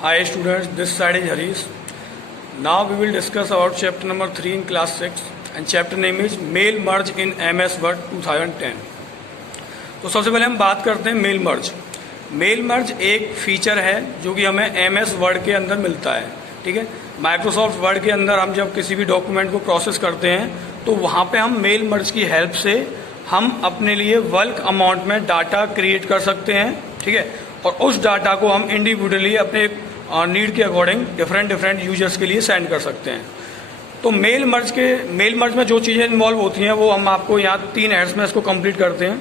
Hi students, this side is Harish. Now we will discuss about chapter number 3 in class 6 and chapter name is Mail Merge in MS Word 2010. तो सबसे पहले हम बात करते हैं mail merge. Mail मर्ज एक feature है जो कि हमें MS वर्ड के अंदर मिलता है। ठीक है, माइक्रोसॉफ्ट वर्ड के अंदर हम जब किसी भी डॉक्यूमेंट को प्रोसेस करते हैं तो वहाँ पे हम मेल मर्ज की हेल्प से हम अपने लिए बल्क अमाउंट में डाटा क्रिएट कर सकते हैं। ठीक है, और उस डाटा को हम इंडिविजुअली अपने नीड के अकॉर्डिंग डिफरेंट यूजर्स के लिए सेंड कर सकते हैं। तो मेल मर्ज में जो चीज़ें इन्वॉल्व होती हैं वो हम आपको यहाँ 3 हेड्स में इसको कंप्लीट करते हैं।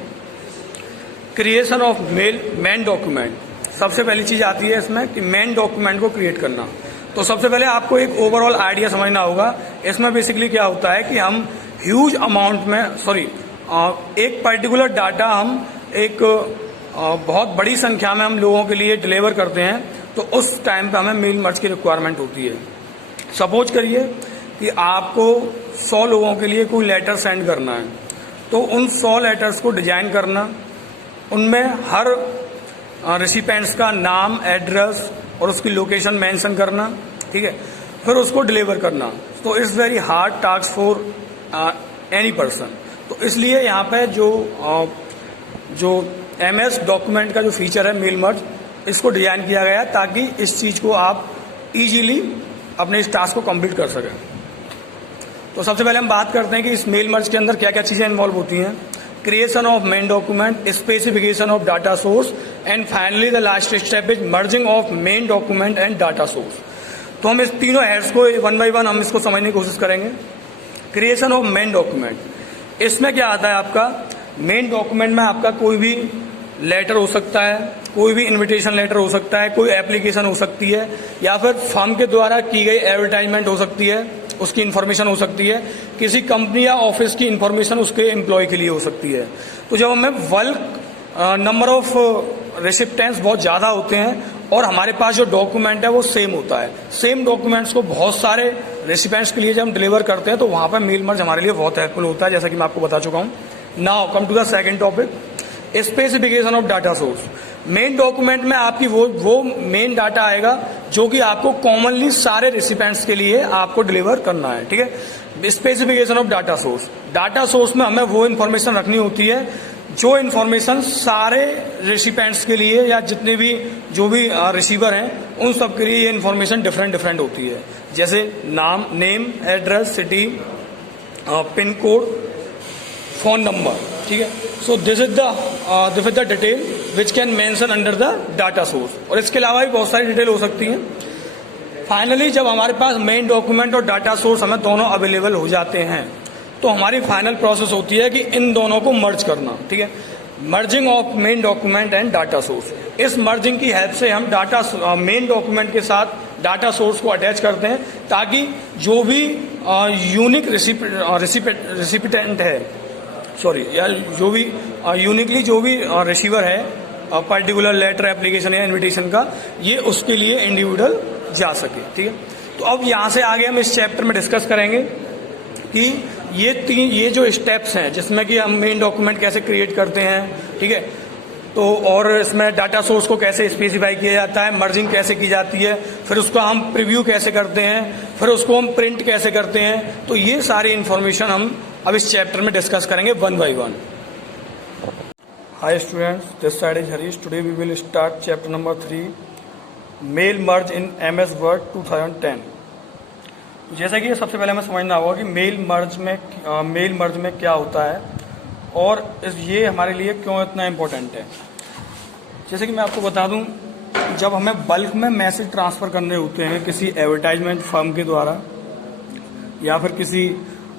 क्रिएशन ऑफ मेन डॉक्यूमेंट, सबसे पहली चीज़ आती है इसमें कि मेन डॉक्यूमेंट को क्रिएट करना। तो सबसे पहले आपको एक ओवरऑल आइडिया समझना होगा। इसमें बेसिकली क्या होता है कि हम ह्यूज अमाउंट में एक पर्टिकुलर डाटा हम एक बहुत बड़ी संख्या में हम लोगों के लिए डिलीवर करते हैं, तो उस टाइम पे हमें मेल मर्ज की रिक्वायरमेंट होती है। सपोज करिए कि आपको 100 लोगों के लिए कोई लेटर सेंड करना है, तो उन 100 लेटर्स को डिजाइन करना, उनमें हर रेसिपिएंट्स का नाम, एड्रेस और उसकी लोकेशन मेंशन करना, ठीक है, फिर उसको डिलीवर करना, तो it's very hard task for any person. तो इसलिए यहाँ पे जो MS डॉक्यूमेंट का जो फीचर है मेल मर्ज, इसको डिजाइन किया गया है ताकि इस चीज को आप इजीली अपने इस टास्क को कंप्लीट कर सकें। तो सबसे पहले हम बात करते हैं कि इस मेल मर्ज के अंदर क्या क्या चीजें इन्वॉल्व होती हैं। Creation of main document, specification of data source and finally the last step is merging of main document and data source. तो हम इस तीनों हेड्स को 1 बाय 1 हम इसको समझने की कोशिश करेंगे। क्रिएशन ऑफ मेन डॉक्यूमेंट, इसमें क्या आता है आपका मेन डॉक्यूमेंट में आपका कोई भी लेटर हो सकता है, कोई भी इनविटेशन लेटर हो सकता है, कोई एप्लीकेशन हो सकती है, या फिर फर्म के द्वारा की गई एडवर्टाइजमेंट हो सकती है, उसकी इन्फॉर्मेशन हो सकती है, किसी कंपनी या ऑफिस की इन्फॉर्मेशन उसके एम्प्लॉय के लिए हो सकती है। तो जब हमें बल्क नंबर ऑफ रेसिपिएंट्स बहुत ज़्यादा होते हैं और हमारे पास जो डॉक्यूमेंट है वो सेम होता है, सेम डॉक्यूमेंट्स को बहुत सारे रेसिपिएंट्स के लिए जब हम डिलीवर करते हैं तो वहाँ पर मेल मर्ज हमारे लिए बहुत हेल्पफुल होता है, जैसा कि मैं आपको बता चुका हूँ। Now come to the second topic, specification of data source. Main document में आपकी वो मेन डाटा आएगा जो कि आपको कॉमनली सारे रेसिपिएंट्स के लिए आपको डिलीवर करना है। ठीक है, specification of data source, data source में हमें वो इन्फॉर्मेशन रखनी होती है जो इन्फॉर्मेशन सारे रेसिपिएंट्स के लिए या जितने भी जो भी रिसीवर हैं उन सब के लिए ये इन्फॉर्मेशन डिफरेंट होती है। जैसे नाम, name, address, city, pin code, phone number. ठीक है, so this is the detail which can mention under the data source. और इसके अलावा भी बहुत सारी डिटेल हो सकती हैं। फाइनली जब हमारे पास मेन डॉक्यूमेंट और डाटा सोर्स हमें दोनों अवेलेबल हो जाते हैं तो हमारी फाइनल प्रोसेस होती है कि इन दोनों को मर्ज करना। ठीक है, merging of main document and data source. इस मर्जिंग की हेल्प से हम मेन डॉक्यूमेंट के साथ डाटा सोर्स को अटैच करते हैं ताकि जो भी यूनिक रेसिपिएंट है, या जो भी यूनिकली जो भी रिसीवर है पर्टिकुलर लेटर, एप्लीकेशन या इनविटेशन का, ये उसके लिए इंडिविजुअल जा सके। ठीक है, तो अब यहाँ से आगे हम इस चैप्टर में डिस्कस करेंगे कि ये जो स्टेप्स हैं जिसमें कि हम मेन डॉक्यूमेंट कैसे क्रिएट करते हैं। ठीक है, तो और इसमें डाटा सोर्स को कैसे स्पेसिफाई किया जाता है, मर्जिंग कैसे की जाती है, फिर उसका हम प्रीव्यू कैसे करते हैं, फिर उसको हम प्रिंट कैसे करते हैं। तो ये सारी इन्फॉर्मेशन हम अब इस चैप्टर में डिस्कस करेंगे 1 by 1। Hi students, this side is Harish. Today we will start chapter number 3, mail merge in MS word 2010। तो जैसा कि सबसे पहले हमें समझना होगा कि मेल मर्ज में क्या होता है और ये हमारे लिए क्यों इतना इम्पोर्टेंट है। जैसे कि मैं आपको बता दूं, जब हमें बल्क में मैसेज ट्रांसफर करने होते हैं किसी एडवर्टाइजमेंट फर्म के द्वारा या फिर किसी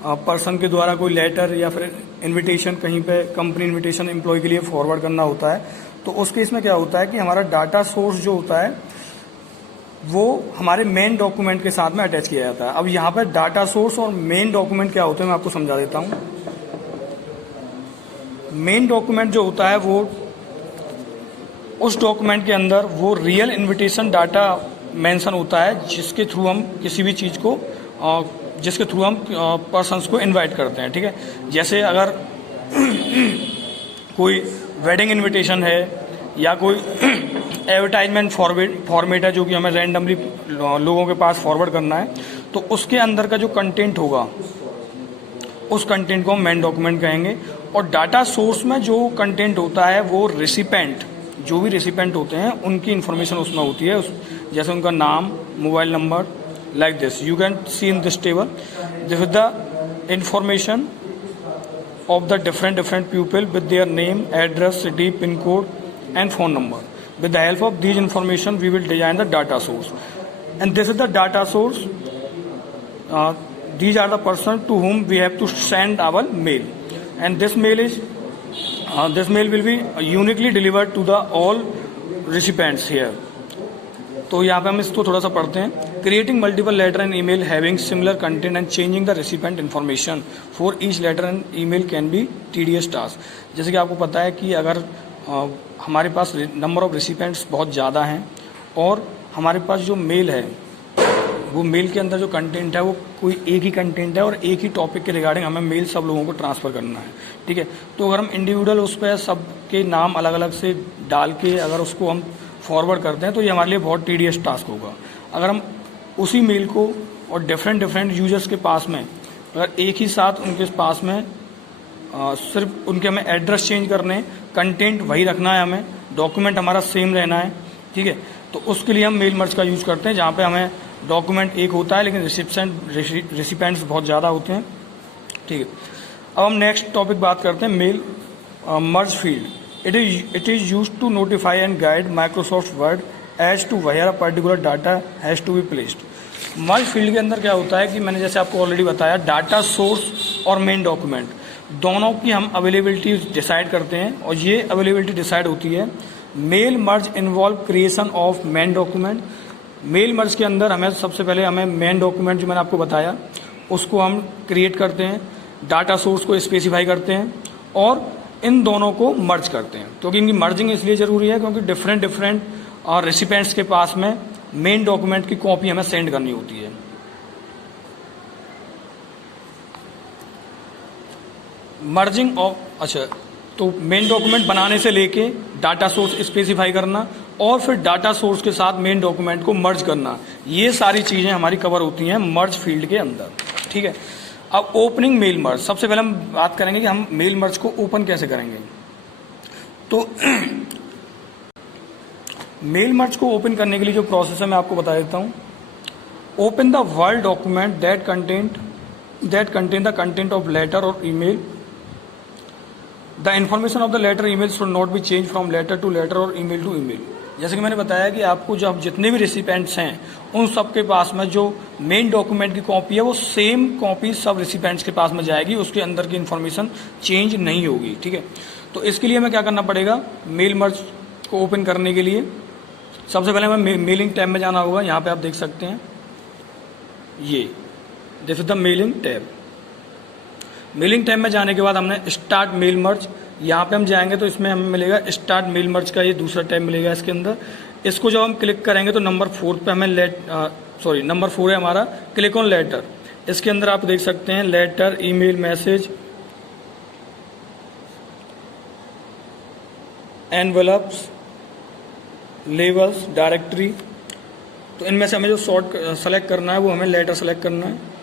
पर्सन के द्वारा कोई लेटर या फिर इनविटेशन कहीं पे कंपनी इनविटेशन एम्प्लॉय के लिए फॉरवर्ड करना होता है, तो उस केस में क्या होता है कि हमारा डाटा सोर्स जो होता है वो हमारे मेन डॉक्यूमेंट के साथ में अटैच किया जाता है। अब यहाँ पर डाटा सोर्स और मेन डॉक्यूमेंट क्या होते हैं मैं आपको समझा देता हूँ। मेन डॉक्यूमेंट जो होता है वो उस डॉक्यूमेंट के अंदर वो रियल इनविटेशन डाटा मेंशन होता है जिसके थ्रू हम किसी भी चीज़ को पर्सन्स को इनवाइट करते हैं। ठीक है, जैसे अगर कोई वेडिंग इनविटेशन है या कोई एडवर्टाइजमेंट फॉर्मेट है जो कि हमें रैंडमली लोगों के पास फॉरवर्ड करना है, तो उसके अंदर का जो कंटेंट होगा उस कंटेंट को हम मेन डॉक्यूमेंट कहेंगे। और डाटा सोर्स में जो कंटेंट होता है वो रिसिपेंट, जो भी रिसिपेंट होते हैं उनकी इन्फॉर्मेशन उसमें होती है, जैसे उनका नाम, mobile number, like this you can see in this table. This is the information of the different people with their name, address, city, pin code and phone number. With the help of these information we will design the data source, and this is the data source. These are the person to whom we have to send our mail, and this mail will be uniquely delivered to the all recipients here. तो यहाँ पे हम इसको थोड़ा सा पढ़ते हैं। Creating multiple letter and email having similar content and changing the recipient information for each letter and email can be tedious task. जैसे कि आपको पता है कि अगर हमारे पास नंबर ऑफ रेसिपेंट्स बहुत ज़्यादा हैं और हमारे पास जो मेल है वो मेल के अंदर जो कंटेंट है वो कोई एक ही कंटेंट है और एक ही टॉपिक के रिगार्डिंग हमें मेल सब लोगों को ट्रांसफ़र करना है, ठीक है। तो अगर हम इंडिविजुअल उस पर सब के नाम अलग अलग से डाल के अगर उसको हम फॉरवर्ड करते हैं तो ये हमारे लिए बहुत टीडियस टास्क होगा। अगर हम उसी मेल को और डिफरेंट यूजर्स के पास में अगर एक ही साथ उनके पास में सिर्फ उनके हमें एड्रेस चेंज करने हैं, कंटेंट वही रखना है, हमें डॉक्यूमेंट हमारा सेम रहना है, ठीक है, तो उसके लिए हम मेल मर्ज का यूज़ करते हैं, जहाँ पे हमें डॉक्यूमेंट एक होता है लेकिन रिसिपेंट्स बहुत ज़्यादा होते हैं, ठीक है। अब हम नेक्स्ट टॉपिक बात करते हैं mail merge field. It is used to notify and guide Microsoft Word as to where a particular data has to be placed. Merge field के अंदर क्या होता है कि मैंने जैसे आपको ऑलरेडी बताया, डाटा सोर्स और मेन डॉक्यूमेंट दोनों की हम अवेलेबिलिटी डिसाइड करते हैं, और ये अवेलेबिलिटी डिसाइड होती है। Mail merge involve creation of main document. Mail merge के अंदर हमें सबसे पहले हमें मेन डॉक्यूमेंट जो मैंने आपको बताया उसको हम क्रिएट करते हैं, डाटा सोर्स को स्पेसिफाई करते हैं और इन दोनों को मर्ज करते हैं। क्योंकि इनकी मर्जिंग इसलिए ज़रूरी है क्योंकि डिफरेंट रेसिपेंट्स के पास में मेन डॉक्यूमेंट की कॉपी हमें सेंड करनी होती है। मर्जिंग ऑफ, अच्छा, तो मेन डॉक्यूमेंट बनाने से लेके डाटा सोर्स स्पेसिफाई करना और फिर डाटा सोर्स के साथ मेन डॉक्यूमेंट को मर्ज करना, ये सारी चीज़ें हमारी कवर होती हैं मर्ज फील्ड के अंदर, ठीक है। अब ओपनिंग मेल मर्ज, सबसे पहले हम बात करेंगे कि हम मेल मर्ज को ओपन कैसे करेंगे। तो मेल मर्ज को ओपन करने के लिए जो प्रोसेस है मैं आपको बता देता हूँ। Open the word document that contain the content of letter और email. The information of the letter email should not be change from letter to letter और ईमेल टू ईमेल। जैसे कि मैंने बताया कि आपको जब जितने भी रेसिपेंट्स हैं उन सब के पास में जो मेन डॉक्यूमेंट की कॉपी है वो सेम कॉपी सब रेसिपेंट्स के पास में जाएगी, उसके अंदर की इन्फॉर्मेशन चेंज नहीं होगी, ठीक है। तो इसके लिए हमें क्या करना पड़ेगा, मेल मर्ज को ओपन करने के लिए सबसे पहले हमें मेलिंग टैब में जाना होगा। यहाँ पे आप देख सकते हैं ये this is the mailing tab. Mailing tab में जाने के बाद हमने स्टार्ट मेल मर्ज, यहाँ पे हम जाएंगे तो इसमें हमें मिलेगा स्टार्ट मेल मर्ज का ये दूसरा टैब मिलेगा इसके अंदर। इसको जब हम क्लिक करेंगे तो नंबर 4 पे हमें नंबर 4 है हमारा क्लिक ऑन लेटर। इसके अंदर आप देख सकते हैं letter, email, message, envelopes, labels, directory. तो इनमें से हमें जो सॉर्ट सेलेक्ट करना है वो हमें लेटर सेलेक्ट करना है।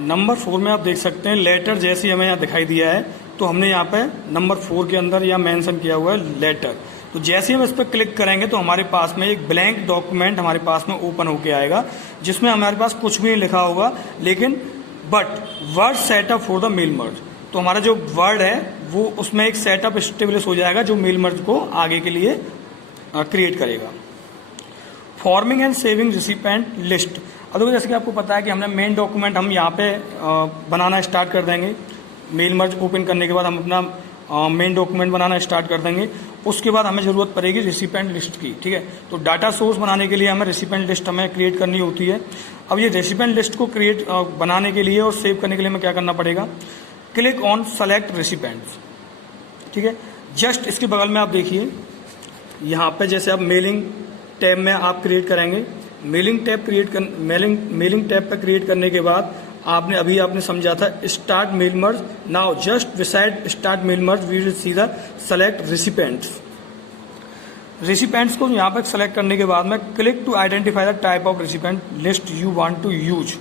नंबर 4 में आप देख सकते हैं लेटर जैसे हमें यहाँ दिखाई दिया है तो हमने यहाँ पे नंबर 4 के अंदर यहाँ मेंशन किया हुआ है लेटर। तो जैसे हम इस पर क्लिक करेंगे तो हमारे पास में एक ब्लैंक डॉक्यूमेंट हमारे पास में ओपन होके आएगा जिसमें हमारे पास कुछ भी नहीं लिखा होगा, लेकिन but word setup for the mail merge. तो हमारा जो वर्ड है वो उसमें एक सेटअप स्टेब्लिश हो जाएगा जो मेल मर्ज को आगे के लिए क्रिएट करेगा। Forming and saving recipient list. अब जैसे कि आपको पता है कि हमने मेन डॉक्यूमेंट हम यहाँ पे बनाना स्टार्ट कर देंगे। मेल मर्ज ओपन करने के बाद हम अपना मेन डॉक्यूमेंट बनाना स्टार्ट कर देंगे। उसके बाद हमें ज़रूरत पड़ेगी रिसिपेंट लिस्ट की, ठीक है। तो डाटा सोर्स बनाने के लिए हमें रिसिपेंट लिस्ट हमें क्रिएट करनी होती है। अब ये रिसिपेंट लिस्ट को बनाने के लिए और सेव करने के लिए हमें क्या करना पड़ेगा, क्लिक ऑन सेलेक्ट रिसिपेंट्स, ठीक है। जस्ट इसके बगल में आप देखिए यहाँ पे जैसे आप मेलिंग टैब में आप क्रिएट करेंगे, मेलिंग टैब पे क्रिएट करने के बाद आपने समझा था start mail merge. Now just beside start mail merge we will see the select recipients. Recipients को यहाँ पर सेलेक्ट करने के बाद में click to identify the type of recipient list you want to use.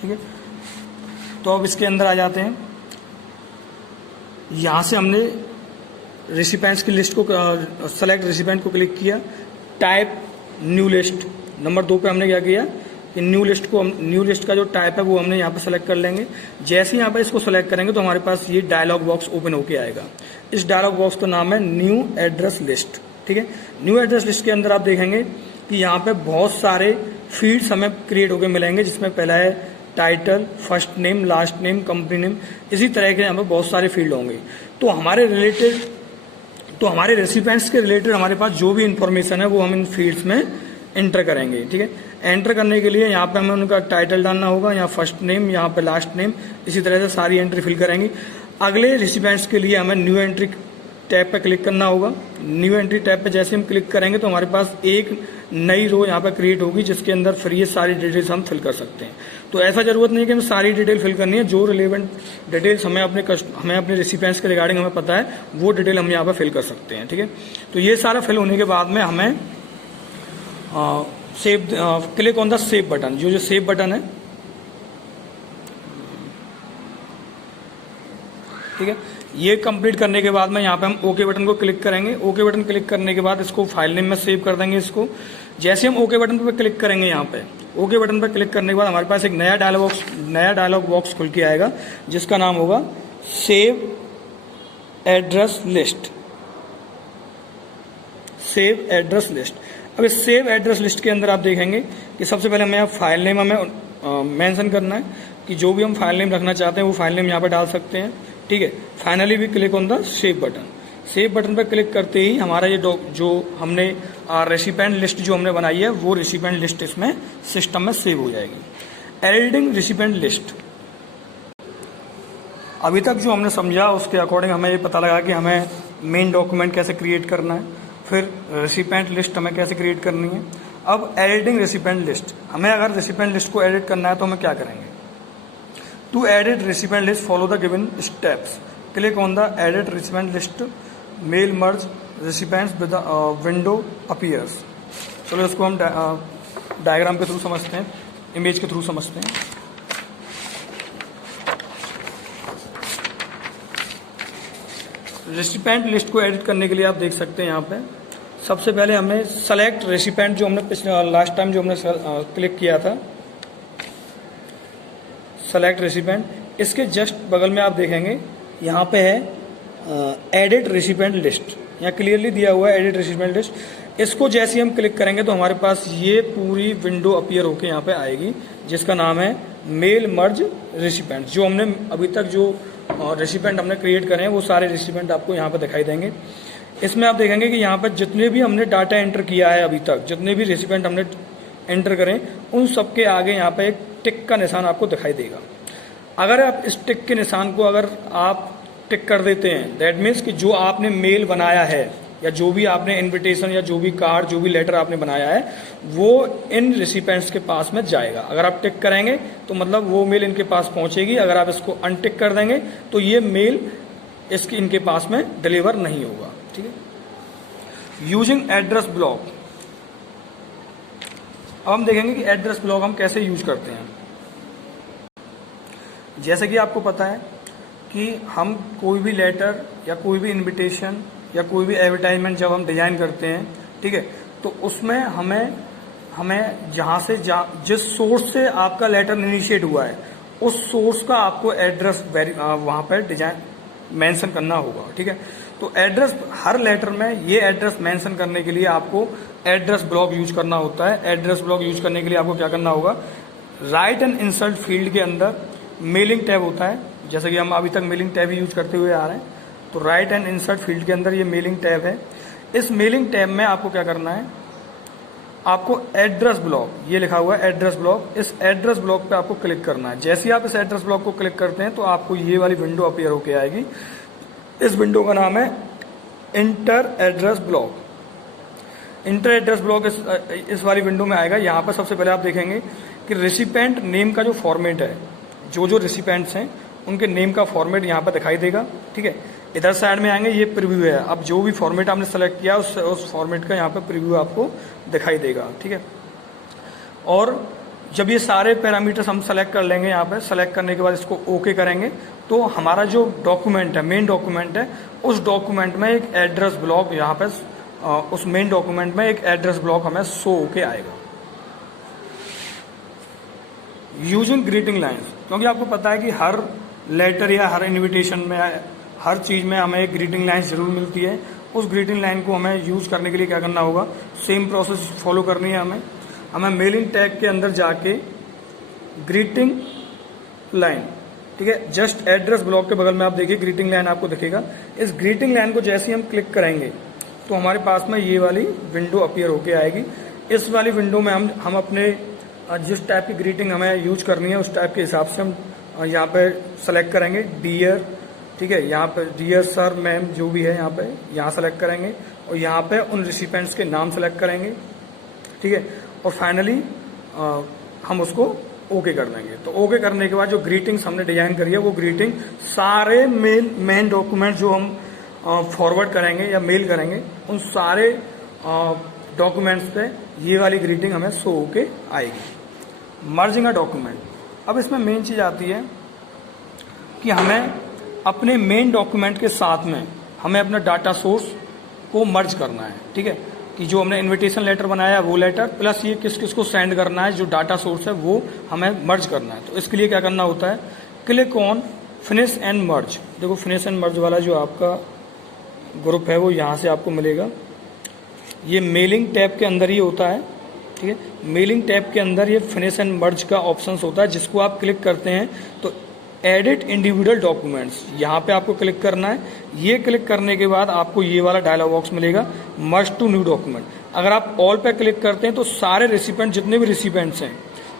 ठीक है, तो अब इसके अंदर आ जाते हैं। यहाँ से हमने रेसिपेंट्स की लिस्ट को सेलेक्ट रेसिपेंट को क्लिक किया, टाइप न्यू लिस्ट। नंबर 2 पे हमने क्या किया कि न्यू लिस्ट का जो टाइप है वो हमने यहाँ पे सेलेक्ट कर लेंगे। जैसे यहाँ पे इसको सेलेक्ट करेंगे तो हमारे पास ये डायलॉग बॉक्स ओपन होके आएगा। इस डायलॉग बॉक्स का नाम है न्यू एड्रेस लिस्ट। ठीक है, न्यू एड्रेस लिस्ट के अंदर आप देखेंगे कि यहाँ पे बहुत सारे फील्ड्स हमें क्रिएट होके मिलेंगे, जिसमें पहला है title, first name, last name, company name, इसी तरह के यहाँ पे बहुत सारे फील्ड होंगे। तो हमारे रेसिपेंट्स के रिलेटेड हमारे पास जो भी इंफॉर्मेशन है वो हम इन फील्ड्स में एंटर करेंगे। ठीक है, एंटर करने के लिए यहाँ पे हमें उनका टाइटल डालना होगा, यहाँ फर्स्ट नेम, यहाँ पे लास्ट नेम, इसी तरह से सारी एंट्री फिल करेंगे। अगले रेसिपेंट्स के लिए हमें न्यू एंट्री टैब पे क्लिक करना होगा। न्यू एंट्री टैब पे जैसे हम क्लिक करेंगे तो हमारे पास एक नई रो यहाँ पे क्रिएट होगी, जिसके अंदर फिर ये सारी डिटेल्स हम फिल कर सकते हैं। तो ऐसा जरूरत नहीं कि हमें सारी डिटेल फिल करनी है, जो रिलेवेंट डिटेल्स हमें अपने रेसिपेंट्स के रिगार्डिंग हमें पता है वो डिटेल हम यहाँ पे फिल कर सकते हैं। ठीक है, तो ये सारा फिल होने के बाद में हमें save click on the save button, जो सेव बटन है। ठीक है, ये कंप्लीट करने के बाद में यहाँ पे हम ओके बटन को क्लिक करेंगे। ओके बटन क्लिक करने के बाद इसको फाइल नेम में सेव कर देंगे इसको। जैसे हम ओके बटन पे क्लिक करेंगे, यहाँ पे ओके बटन पे क्लिक करने के बाद हमारे पास एक नया डायलॉग बॉक्स खुल के आएगा, जिसका नाम होगा save address list. Save address list. अब इस सेव एड्रेस लिस्ट के अंदर आप देखेंगे कि सबसे पहले हमें फाइल नेम मेंशन करना है कि जो भी हम फाइल नेम रखना चाहते हैं वो फाइल नेम यहाँ पे डाल सकते हैं। ठीक है, फाइनली भी click on the save button. Save button पर क्लिक करते ही हमारा ये जो हमने रेसिपेंट लिस्ट जो हमने बनाई है वो रेसिपेंट लिस्ट इसमें सिस्टम में सेव हो जाएगी। Editing recipient list. अभी तक जो हमने समझा उसके अकॉर्डिंग हमें ये पता लगा कि हमें मेन डॉक्यूमेंट कैसे क्रिएट करना है, फिर रेसिपेंट लिस्ट हमें कैसे क्रिएट करनी है। अब एडिटिंग रेसिपेंट लिस्ट, हमें अगर रेसिपेंट लिस्ट को एडिट करना है तो हमें क्या करेंगे। To edit recipient list follow the given steps. Click on the edit recipient list, mail merge recipients with window appears. चलो इसको हम डायग्राम के थ्रू समझते हैं, इमेज के थ्रू समझते हैं। रेसिपेंट लिस्ट को एडिट करने के लिए आप देख सकते हैं यहाँ पे सबसे पहले हमें सेलेक्ट रेसिपेंट, जो हमने लास्ट टाइम जो हमने क्लिक किया था, सेलेक्ट रेसिपेंट, इसके जस्ट बगल में आप देखेंगे यहाँ पे है एडिट रेसिपेंट लिस्ट। यहाँ क्लियरली दिया हुआ है एडिट रेसिपेंट लिस्ट। इसको जैसे हम क्लिक करेंगे तो हमारे पास ये पूरी विंडो अपीयर होके यहाँ पे आएगी, जिसका नाम है मेल मर्ज रेसिपेंट। जो हमने अभी तक जो रेसिपेंट हमने क्रिएट करे हैं वो सारे रेसिपेंट आपको यहाँ पे दिखाई देंगे। इसमें आप देखेंगे कि यहाँ पर जितने भी हमने डाटा एंटर किया है अभी तक, जितने भी रेसिपेंट हमने एंटर करें, उन सबके आगे यहाँ पे एक टिक का निशान आपको दिखाई देगा। अगर आप इस टिक के निशान को अगर आप टिक कर देते हैं, दैट मीन्स कि जो आपने मेल बनाया है या जो भी आपने इनविटेशन या जो भी कार्ड, जो भी लेटर आपने बनाया है, वो इन रेसिपेंट्स के पास में जाएगा। अगर आप टिक करेंगे तो मतलब वो मेल इनके पास पहुंचेगी। अगर आप इसको अनटिक कर देंगे तो ये मेल इनके पास में डिलीवर नहीं होगा। ठीक है, यूजिंग एड्रेस ब्लॉक। अब हम देखेंगे कि एड्रेस ब्लॉक हम कैसे यूज करते हैं। जैसे कि आपको पता है कि हम कोई भी लेटर या कोई भी इनविटेशन या कोई भी एडवर्टाइजमेंट जब हम डिजाइन करते हैं, ठीक है, तो उसमें हमें जिस सोर्स से आपका लेटर इनिशिएट हुआ है उस सोर्स का आपको एड्रेस वहां पर डिजाइन मेंशन करना होगा। ठीक है, तो एड्रेस हर लेटर में ये एड्रेस मेंशन करने के लिए आपको एड्रेस ब्लॉक यूज करना होता है। एड्रेस ब्लॉक यूज करने के लिए आपको क्या करना होगा, राइट एंड इंसर्ट फील्ड के अंदर मेलिंग टैब होता है, जैसे कि हम अभी तक मेलिंग टैब ही यूज करते हुए आ रहे हैं। तो राइट एंड इंसर्ट फील्ड के अंदर ये मेलिंग टैब है। इस मेलिंग टैब में आपको क्या करना है, आपको एड्रेस ब्लॉक, ये लिखा हुआ है एड्रेस ब्लॉक, इस एड्रेस ब्लॉक पे आपको क्लिक करना है। जैसे ही आप इस एड्रेस ब्लॉक को क्लिक करते हैं तो आपको ये वाली विंडो अपीयर होके आएगी। इस विंडो का नाम है inter address block. Inter address block इस वाली विंडो में आएगा। यहाँ पर सबसे पहले आप देखेंगे कि रेसिपेंट नेम का जो फॉर्मेट है, जो रेसिपेंट्स हैं उनके नेम का फॉर्मेट यहाँ पर दिखाई देगा। ठीक है, इधर साइड में आएंगे, ये प्रीव्यू है। अब जो भी फॉर्मेट आपने सेलेक्ट किया उस फॉर्मेट का यहाँ पे प्रीव्यू आपको दिखाई देगा, ठीक है। और जब ये सारे पैरामीटर्स हम सेलेक्ट कर लेंगे, यहाँ पे सेलेक्ट करने के बाद इसको ओके करेंगे, तो हमारा जो डॉक्यूमेंट है, मेन डॉक्यूमेंट है, उस डॉक्यूमेंट में एक एड्रेस ब्लॉक यहाँ पे उस मेन डॉक्यूमेंट में एक एड्रेस ब्लॉक हमें शो होके आएगा। यूजिंग ग्रीटिंग लाइन्स, क्योंकि आपको पता है कि हर लेटर या हर इन्विटेशन में, हर चीज़ में हमें एक ग्रीटिंग लाइन जरूर मिलती है। उस ग्रीटिंग लाइन को हमें यूज करने के लिए क्या करना होगा, सेम प्रोसेस फॉलो करनी है हमें मेलिंग टैग के अंदर जाके ग्रीटिंग लाइन, ठीक है, जस्ट एड्रेस ब्लॉक के बगल में आप देखिए ग्रीटिंग लाइन आपको दिखेगा। इस ग्रीटिंग लाइन को जैसे ही हम क्लिक करेंगे तो हमारे पास में ये वाली विंडो अपीयर होके आएगी। इस वाली विंडो में हम अपने जिस टाइप की ग्रीटिंग हमें यूज करनी है उस टाइप के हिसाब से हम यहाँ पे सेलेक्ट करेंगे डियर, ठीक है, यहाँ पे डियर सर मैम जो भी है यहाँ सेलेक्ट करेंगे और यहाँ पे उन रिसिपेंट्स के नाम सेलेक्ट करेंगे, ठीक है, और फाइनली हम उसको ओके कर देंगे। तो ओके करने के बाद जो ग्रीटिंग्स हमने डिजाइन करी है वो ग्रीटिंग सारे मेन डॉक्यूमेंट जो हम फॉरवर्ड करेंगे या मेल करेंगे उन सारे डॉक्यूमेंट्स पे ये वाली ग्रीटिंग हमें शो होके आएगी। मर्जिंग अ डॉक्यूमेंट, अब इसमें मेन चीज आती है कि हमें अपने मेन डॉक्यूमेंट के साथ में हमें अपना डाटा सोर्स को मर्ज करना है, ठीक है, कि जो हमने इनविटेशन लेटर बनाया है वो लेटर प्लस ये किस किस को सेंड करना है, जो डाटा सोर्स है वो हमें मर्ज करना है। तो इसके लिए क्या करना होता है, click on finish and merge. देखो फिनिश एंड मर्ज वाला जो आपका ग्रुप है वो यहाँ से आपको मिलेगा। ये मेलिंग टैब के अंदर ही होता है, ठीक है, मेलिंग टैब के अंदर ये फिनिश एंड मर्ज का ऑप्शन होता है, जिसको आप क्लिक करते हैं तो एडिट इंडिविजुअल डॉक्यूमेंट्स यहाँ पे आपको क्लिक करना है। ये क्लिक करने के बाद आपको ये वाला डायलॉग बॉक्स मिलेगा, मर्ज टू न्यू डॉक्यूमेंट। अगर आप ऑल पे क्लिक करते हैं तो सारे रेसिपेंट, जितने भी रेसिपेंट्स हैं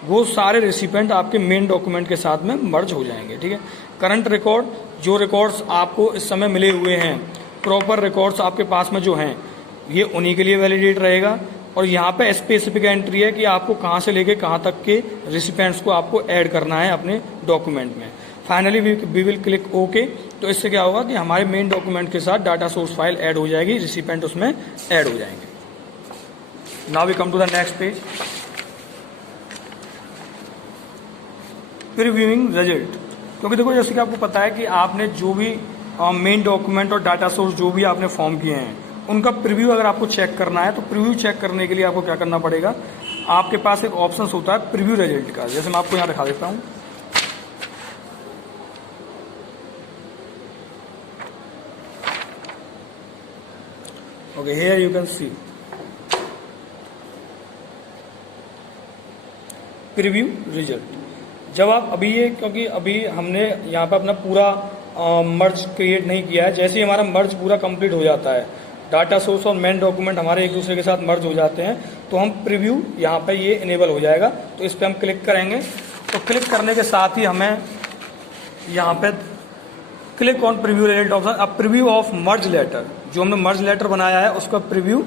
वो सारे रेसिपेंट आपके मेन डॉक्यूमेंट के साथ में मर्ज हो जाएंगे, ठीक है। करंट रिकॉर्ड, जो रिकॉर्ड्स आपको इस समय मिले हुए हैं, प्रॉपर रिकॉर्ड्स आपके पास में जो हैं, ये उन्हीं के लिए वैलिडेट रहेगा। और यहाँ पे स्पेसिफिक एंट्री है कि आपको कहाँ से लेके कहाँ तक के रेसिपेंट्स को आपको ऐड करना है अपने डॉक्यूमेंट में। Finally we will click okay. तो इससे क्या होगा कि हमारे मेन डॉक्यूमेंट के साथ डाटा सोर्स फाइल ऐड हो जाएगी, रेसिपेंट उसमें ऐड हो जाएंगे। Now we come to the next page, previewing result. क्योंकि देखो जैसे कि आपको पता है कि आपने जो भी मेन डॉक्यूमेंट और डाटा सोर्स जो भी आपने फॉर्म किए हैं उनका प्रीव्यू अगर आपको चेक करना है तो प्रीव्यू चेक करने के लिए आपको क्या करना पड़ेगा, आपके पास एक ऑप्शन होता है प्रीव्यू रिजल्ट का। जैसे मैं आपको यहाँ दिखा देता हूँ, okay, here you can see preview result. जब आप अभी ये, क्योंकि अभी हमने यहाँ पे अपना पूरा मर्ज क्रिएट नहीं किया है, जैसे ही हमारा मर्ज पूरा कंप्लीट हो जाता है, डाटा सोर्स और मेन डॉक्यूमेंट हमारे एक दूसरे के साथ मर्ज हो जाते हैं, तो हम प्रीव्यू यहाँ पे ये इनेबल हो जाएगा। तो इस पर हम क्लिक करेंगे, तो क्लिक करने के साथ ही हमें यहाँ पे click on preview result option. अब प्रीव्यू ऑफ मर्ज लेटर, जो हमने मर्ज लेटर बनाया है उसका preview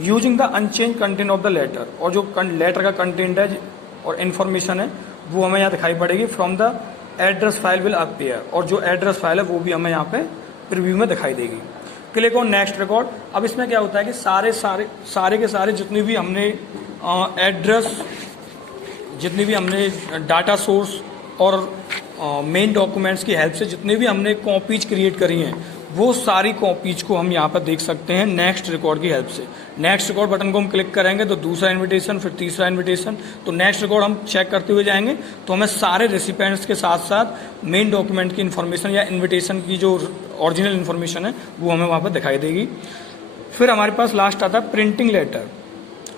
using the unchange content of the letter, और जो लेटर का कंटेंट है और इन्फॉर्मेशन है वो हमें यहाँ दिखाई पड़ेगी। From the address file will appear, और जो एड्रेस फाइल है वो भी हमें यहाँ पे प्रीव्यू में दिखाई देगी। Click on next record. अब इसमें क्या होता है कि सारे के सारे जितनी भी हमने एड्रेस, जितनी भी हमने डाटा सोर्स और मेन डॉक्यूमेंट्स की हेल्प से जितने भी हमने कॉपीज क्रिएट करी हैं वो सारी कॉपीज को हम यहाँ पर देख सकते हैं नेक्स्ट रिकॉर्ड की हेल्प से। नेक्स्ट रिकॉर्ड बटन को हम क्लिक करेंगे तो दूसरा इनविटेशन, फिर तीसरा इनविटेशन, तो नेक्स्ट रिकॉर्ड हम चेक करते हुए जाएंगे तो हमें सारे रेसिपेंट्स के साथ साथ मेन डॉक्यूमेंट की इन्फॉर्मेशन या इन्विटेशन की जो ओरिजिनल इन्फॉर्मेशन है वो हमें वहाँ पर दिखाई देगी। फिर हमारे पास लास्ट आता है प्रिंटिंग लेटर।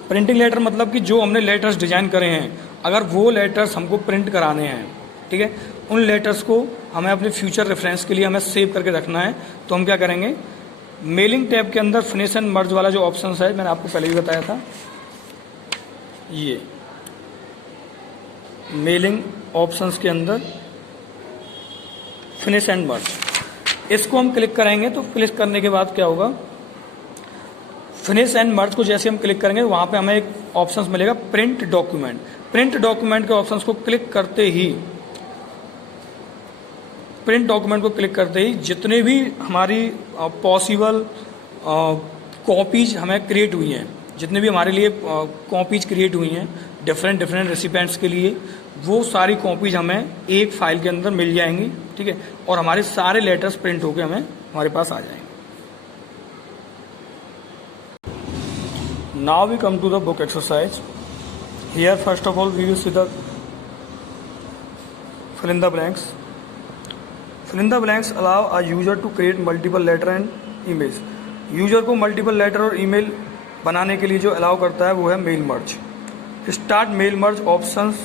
प्रिंटिंग लेटर मतलब कि जो हमने लेटर्स डिजाइन करे हैं, अगर वो लेटर्स हमको प्रिंट कराने हैं, ठीक है, उन लेटर्स को हमें अपने फ्यूचर रेफरेंस के लिए हमें सेव करके रखना है। तो हम क्या करेंगे, मेलिंग टैब के अंदर फिनिश एंड मर्ज वाला जो ऑप्शन है, मैंने आपको पहले भी बताया था, ये मेलिंग ऑप्शंस के अंदर फिनिश एंड मर्ज, इसको हम क्लिक करेंगे। तो क्लिक करने के बाद क्या होगा, फिनिश एंड मर्ज को जैसे हम क्लिक करेंगे वहां पे हमें एक ऑप्शन मिलेगा प्रिंट डॉक्यूमेंट। प्रिंट डॉक्यूमेंट के ऑप्शंस को क्लिक करते ही प्रिंट डॉक्यूमेंट को क्लिक करते ही जितने भी हमारी पॉसिबल कॉपीज हमें क्रिएट हुई हैं, जितने भी हमारे लिए कॉपीज क्रिएट हुई हैं डिफरेंट रेसिपेंट्स के लिए, वो सारी कॉपीज हमें एक फाइल के अंदर मिल जाएंगी, ठीक है, और हमारे सारे लेटर्स प्रिंट होकर हमें हमारे पास आ जाएंगे। Now we come to the book exercise. Here first of all we will see the fill in the blanks. Fill in the blanks allow a user to create multiple letter and emails. User को multiple letter और email बनाने के लिए जो allow करता है वो है mail merge. Start mail merge options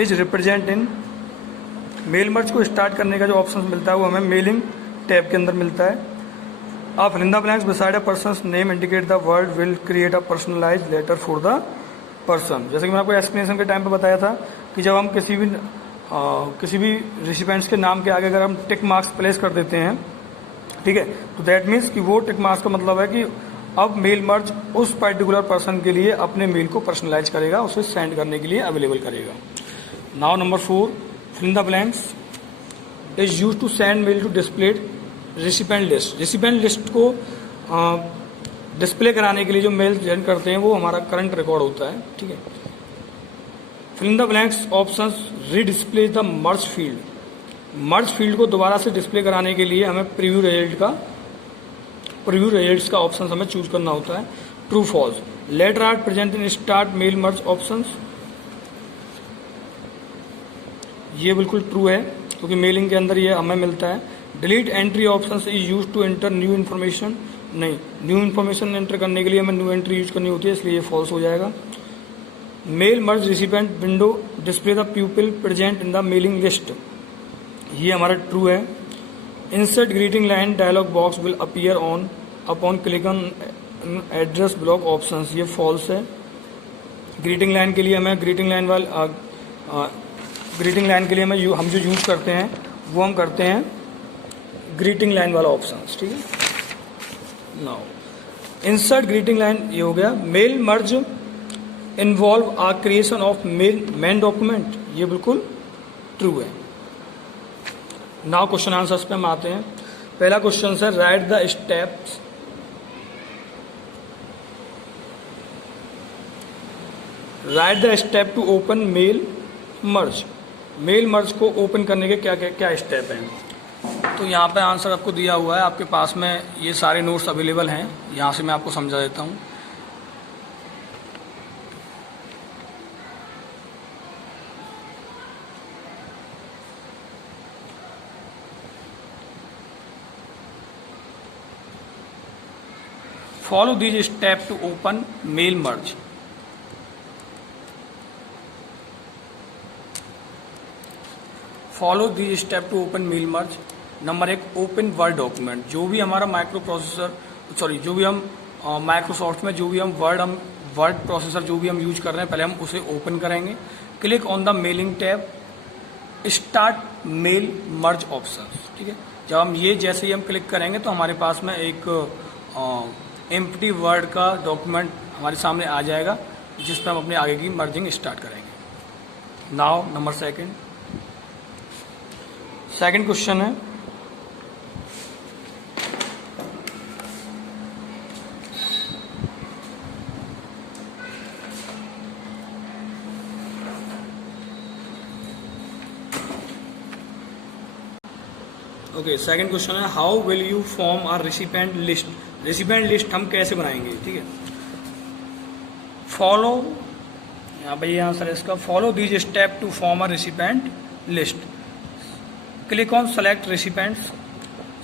is represent in. Mail merge को स्टार्ट करने का जो ऑप्शन मिलता है वो हमें मेलिंग टैब के अंदर मिलता है। आप fill in the blanks beside a person's name indicate the word will create a personalized letter for the person. जैसे कि मैंने आपको एक्सप्लेनेशन के टाइम पे बताया था कि जब हम किसी भी रिसिपेंट्स के नाम के आगे अगर हम टिक मार्क्स प्लेस कर देते हैं, ठीक है, तो दैट मीन्स कि वो टिक मार्क्स का मतलब है कि अब मेल मर्ज उस पर्टिकुलर पर्सन के लिए अपने मेल को पर्सनलाइज करेगा, उसे सेंड करने के लिए अवेलेबल करेगा। Now number 4, fill in the blanks is use to send mail to display recipient list. Recipient list को डिस्प्ले कराने के लिए जो मेल सेंड करते हैं वो हमारा करंट रिकॉर्ड होता है, ठीक है। Fill in the blanks options redisplay the merge field. Merge field को दोबारा से डिस्प्ले कराने के लिए हमें प्रीव्यू रिजल्ट्स का ऑप्शन हमें चूज करना होता है। True false. Letter are present in start mail merge options. ये बिल्कुल ट्रू है क्योंकि मेलिंग के अंदर ये हमें मिलता है। Delete entry option is use to enter new information. नहीं, न्यू इन्फॉर्मेशन एंटर करने के लिए हमें न्यू एंट्री यूज करनी होती है, इसलिए ये फॉल्स हो जाएगा। Mail merge recipient window display the people present in the mailing list. ये हमारा ट्रू है। Insert greeting line dialog box will appear on upon click on address block options. ये फॉल्स है। ग्रीटिंग लाइन के लिए हमें ग्रीटिंग लाइन के लिए हम जो यूज करते हैं वो हम करते हैं ग्रीटिंग लाइन वाला ऑप्शंस, ठीक है। नाउ इंसर्ट ग्रीटिंग लाइन ये हो गया। Mail merge involve a creation of main document. ये बिल्कुल ट्रू है। नाउ क्वेश्चन आंसर्स पे हम आते हैं। पहला क्वेश्चन है write the steps. Write the step to open mail merge. Mail merge को ओपन करने के क्या स्टेप हैं। तो यहाँ पे आंसर आपको दिया हुआ है, आपके पास में ये सारे नोट्स अवेलेबल हैं। यहाँ से मैं आपको समझा देता हूँ। Follow these steps to open mail merge. Follow these steps to open mail merge. Number 1, open word document. जो भी हमारा जो भी हम माइक्रोसॉफ्ट में जो भी हम वर्ड प्रोसेसर जो भी हम यूज कर रहे हैं, पहले हम उसे ओपन करेंगे। Click on the mailing tab, start mail merge option, ठीक है। जब हम ये जैसे ही हम क्लिक करेंगे तो हमारे पास में एक एम्प्टी वर्ड का डॉक्यूमेंट हमारे सामने आ जाएगा, जिस पर हम अपने आगे की मर्जिंग स्टार्ट करेंगे। नाउ नंबर सेकंड क्वेश्चन है सेकंड क्वेश्चन है how will you form our recipient list. Recipient list हम कैसे बनाएंगे, ठीक है। फॉलो, यहाँ पर ये आंसर है इसका। Follow these step to form a recipient list. Click on select recipients.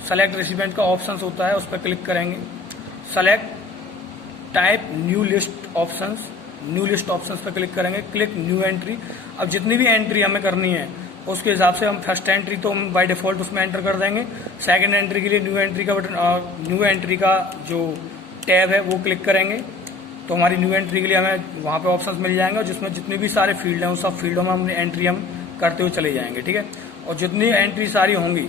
Select recipient का ऑप्शन होता है, उस पर क्लिक करेंगे। Select type new list options. New list options पर क्लिक करेंगे। Click new entry. अब जितनी भी एंट्री हमें करनी है उसके हिसाब से हम फर्स्ट एंट्री तो हम बाय डिफॉल्ट उसमें एंटर कर देंगे। सेकंड एंट्री के लिए न्यू एंट्री का बटन, न्यू एंट्री का जो टैब है वो क्लिक करेंगे तो हमारी न्यू एंट्री के लिए हमें वहाँ पे ऑप्शंस मिल जाएंगे, और जिसमें जितने भी सारे फील्ड हैं उन सब फील्डों में हमने एंट्री हम करते हुए चले जाएंगे, ठीक है। और जितनी एंट्री सारी होंगी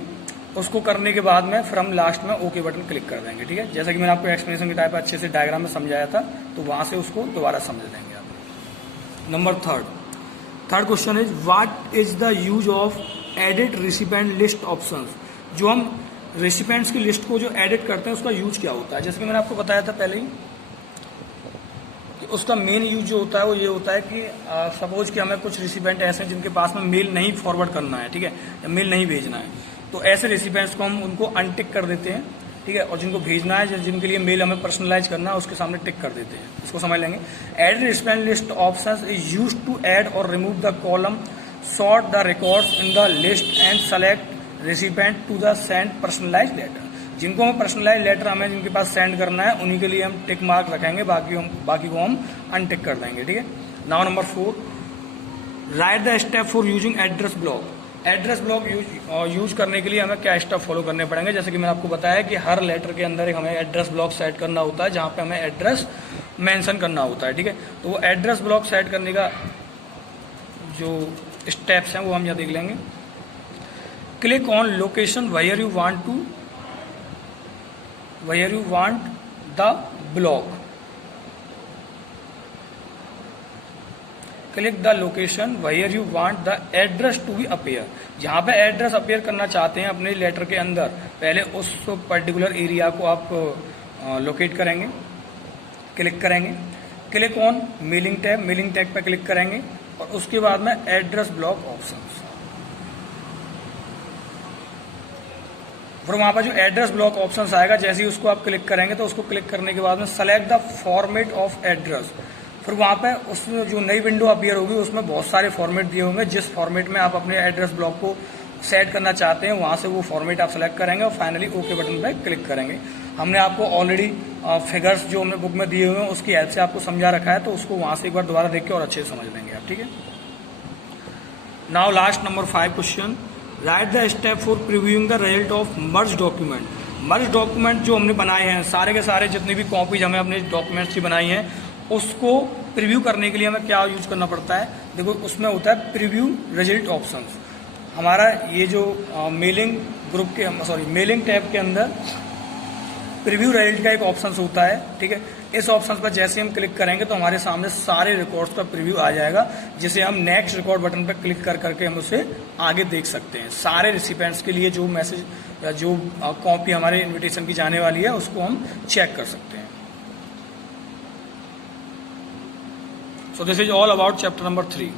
उसको करने के बाद में फिर हम लास्ट में ओके बटन क्लिक कर देंगे, ठीक है। जैसा कि मैंने आपको एक्सप्लेनेशन के टाइप अच्छे से डायग्राम में समझाया था, तो वहाँ से उसको दोबारा समझ लेंगे आप। Number third question is what is the use of edit recipient list options. जो हम रेसिपेंट्स की लिस्ट को जो एडिट करते हैं उसका यूज क्या होता है, जैसे कि मैंने आपको बताया था पहले ही कि उसका मेन यूज जो होता है वो ये होता है कि सपोज कि हमें कुछ रेसिपेंट ऐसे हैं जिनके पास में मेल नहीं फॉरवर्ड करना है, ठीक है, या मेल नहीं भेजना है, तो ऐसे रेसिपेंट्स को हम उनको अनटिक कर देते हैं, ठीक है, और जिनको भेजना है, जिनके लिए मेल हमें पर्सनलाइज करना है, उसके सामने टिक कर देते हैं। इसको समझ लेंगे। Add recipient list options is used to add और remove the column, sort the records in the list and select recipient to the send personalize letter. जिनको हमें पर्सनलाइज लेटर हमें जिनके पास सेंड करना है उन्हीं के लिए हम टिक मार्क रखेंगे, बाकी को हम अनटिक कर देंगे, ठीक है। Now number 4, right the step for using address block. Address block use करने के लिए हमें क्या स्टेप फॉलो करने पड़ेंगे, जैसे कि मैंने आपको बताया कि हर लेटर के अंदर एक हमें एड्रेस ब्लॉक सेट करना होता है जहां पे हमें एड्रेस मेंशन करना होता है, ठीक है। तो वो एड्रेस ब्लॉक सेट करने का जो स्टेप्स हैं वो हम यहाँ देख लेंगे। Click on location where you want the block. Click the location where you want the address to be appear. जहां पे एड्रेस अपीयर करना चाहते हैं अपने लेटर के अंदर, पहले उस पर्टिकुलर एरिया को आप लोकेट करेंगे, क्लिक करेंगे। क्लिक ऑन मेलिंग टैग पे क्लिक करेंगे और उसके बाद में एड्रेस ब्लॉक ऑप्शंस। फिर वहां पर जो एड्रेस ब्लॉक ऑप्शंस आएगा, जैसे ही उसको आप क्लिक करेंगे तो उसको क्लिक करने के बाद में select the format of address. फिर वहां पे उसमें जो नई विंडो अपीयर होगी उसमें बहुत सारे फॉर्मेट दिए होंगे, जिस फॉर्मेट में आप अपने एड्रेस ब्लॉक को सेट करना चाहते हैं वहां से वो फॉर्मेट आप सेलेक्ट करेंगे और फाइनली ओके बटन पे क्लिक करेंगे। हमने आपको ऑलरेडी फिगर्स जो हमने बुक में दिए हुए हैं उसकी हेल्प से आपको समझा रखा है, तो उसको वहां से एक बार दोबारा देख के और अच्छे से समझ लेंगे आप, ठीक है। Now last number 5 question, right the step for previewing the result of merge document. Merge document जो हमने बनाए हैं, सारे के सारे जितने भी कॉपीज हमें अपने डॉक्यूमेंट्स की बनाई हैं, उसको प्रीव्यू करने के लिए हमें क्या यूज करना पड़ता है। देखो उसमें होता है प्रीव्यू रिजल्ट ऑप्शंस। हमारा ये जो मेलिंग ग्रुप के मेलिंग टैब के अंदर प्रीव्यू रिजल्ट का एक ऑप्शन होता है, ठीक है। इस ऑप्शन पर जैसे हम क्लिक करेंगे तो हमारे सामने सारे रिकॉर्ड्स का प्रीव्यू आ जाएगा, जिसे हम नेक्स्ट रिकॉर्ड बटन पर क्लिक कर करके हम उसे आगे देख सकते हैं। सारे रिसिपेंट्स के लिए जो मैसेज या जो कॉपी हमारे इन्विटेशन की जाने वाली है उसको हम चेक कर सकते हैं। So this is all about chapter number 3.